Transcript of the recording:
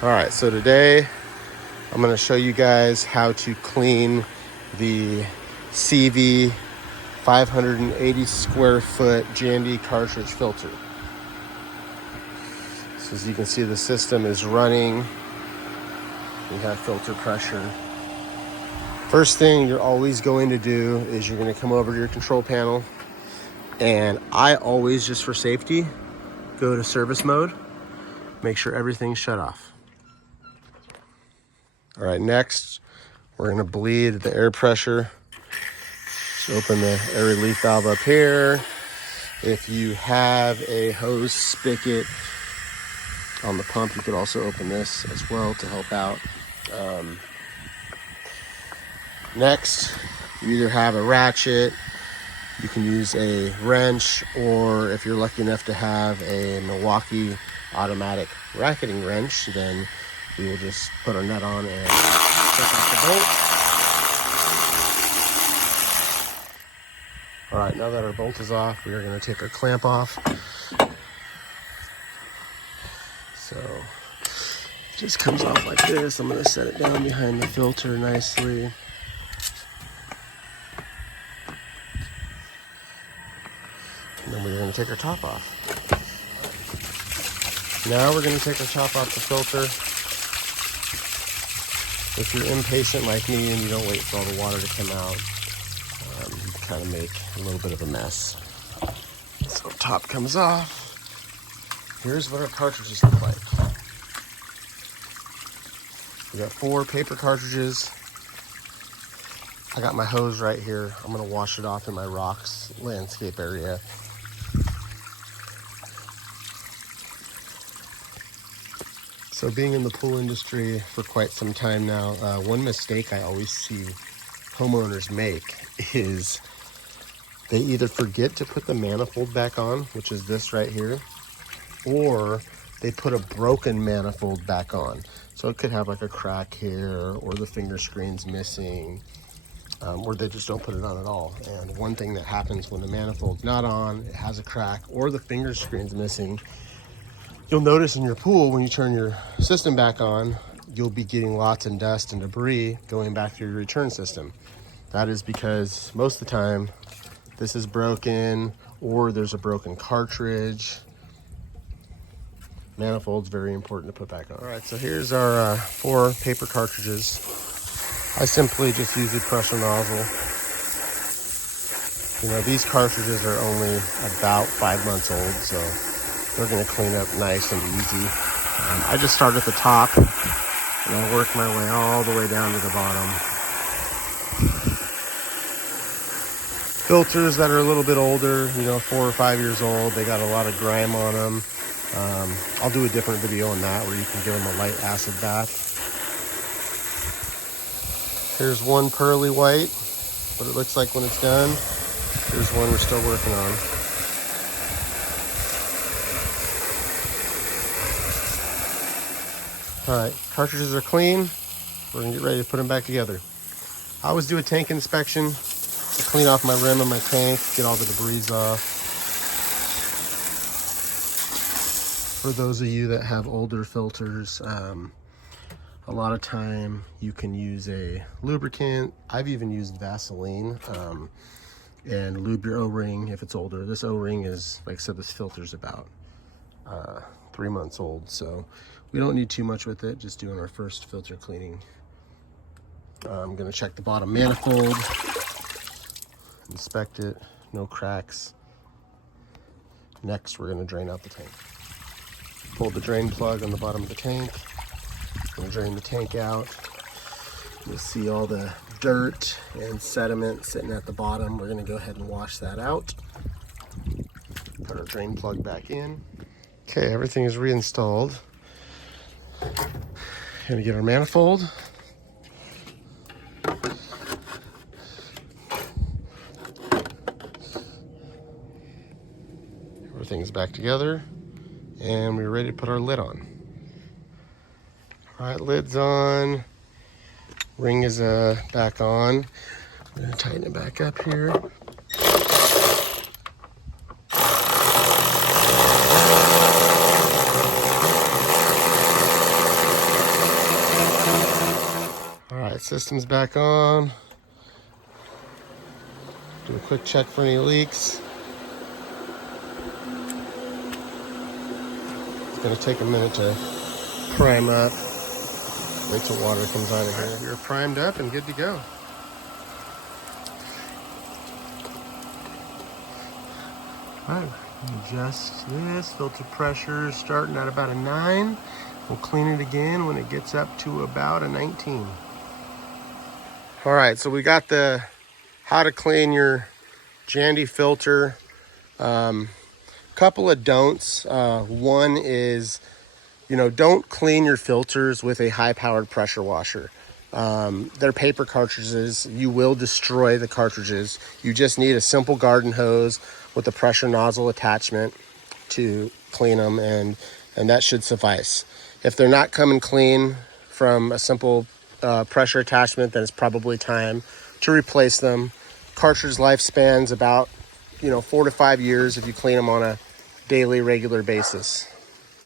All right, so today I'm going to show you guys how to clean the CV 580 square foot Jandy cartridge filter. So as you can see, the system is running. We have filter pressure. First thing you're always going to do is you're going to come over to your control panel, and I always, just for safety, go to service mode, make sure everything's shut off. All right, next, we're going to bleed the air pressure. Just open the air relief valve up here. If you have a hose spigot on the pump, you could also open this as well to help out. Next, you either have a ratchet, you can use a wrench, or if you're lucky enough to have a Milwaukee automatic racketing wrench, then we will just put our nut on and take off the bolt. All right, now that our bolt is off, we are going to take our clamp off. So it just comes off like this. I'm going to set it down behind the filter nicely. And then we're going to take our top off. Now we're going to take our top off the filter. If you're impatient like me and you don't wait for all the water to come out, you can kind of make a little bit of a mess. So top comes off. Here's what our cartridges look like. We got 4 paper cartridges. I got my hose right here. I'm gonna wash it off in my rocks landscape area. So being in the pool industry for quite some time now, one mistake I always see homeowners make is they either forget to put the manifold back on, which is this right here, or they put a broken manifold back on. So it could have like a crack here, or the finger screen's missing, or they just don't put it on at all. And one thing that happens when the manifold's not on, it has a crack, or the finger screen's missing, you'll notice in your pool, when you turn your system back on, you'll be getting lots of dust and debris going back through your return system. That is because most of the time, this is broken, or there's a broken cartridge. Manifold's very important to put back on. All right, so here's our 4 paper cartridges. I simply just use a pressure nozzle. You know, these cartridges are only about 5 months old, so they're gonna clean up nice and easy. I just start at the top and I work my way all the way down to the bottom. Filters that are a little bit older, you know, 4 or 5 years old, they got a lot of grime on them. I'll do a different video on that where you can give them a light acid bath. Here's one pearly white, what it looks like when it's done. Here's one we're still working on. All right, cartridges are clean. We're gonna get ready to put them back together. I always do a tank inspection to clean off my rim of my tank, get all the debris off. For those of you that have older filters, a lot of time you can use a lubricant. I've even used Vaseline and lube your O-ring if it's older. This O-ring is, like I said, this filter's about 3 months old, so we don't need too much with it, just doing our first filter cleaning. I'm gonna check the bottom manifold, inspect it, no cracks. Next, we're gonna drain out the tank. Pull the drain plug on the bottom of the tank. Gonna drain the tank out. You'll see all the dirt and sediment sitting at the bottom. We're gonna go ahead and wash that out. Put our drain plug back in. Okay, everything is reinstalled. Gonna get our manifold. Everything's back together, and we're ready to put our lid on. All right, lid's on. Ring is back on. I'm gonna tighten it back up here. right, system's back on. Do a quick check for any leaks. It's gonna take a minute to prime up. Wait till water comes out of here. You're primed up and good to go. All right, adjust this. Filter pressure starting at about a 9. We'll clean it again when it gets up to about a 19. All right, so we got the how to clean your Jandy filter. Couple of don'ts. One is, don't clean your filters with a high-powered pressure washer. They're paper cartridges. You will destroy the cartridges. You just need a simple garden hose with a pressure nozzle attachment to clean them, and that should suffice. If they're not coming clean from a simple pressure attachment, then it's probably time to replace them. Cartridge lifespan's about 4 to 5 years if you clean them on a daily, regular basis.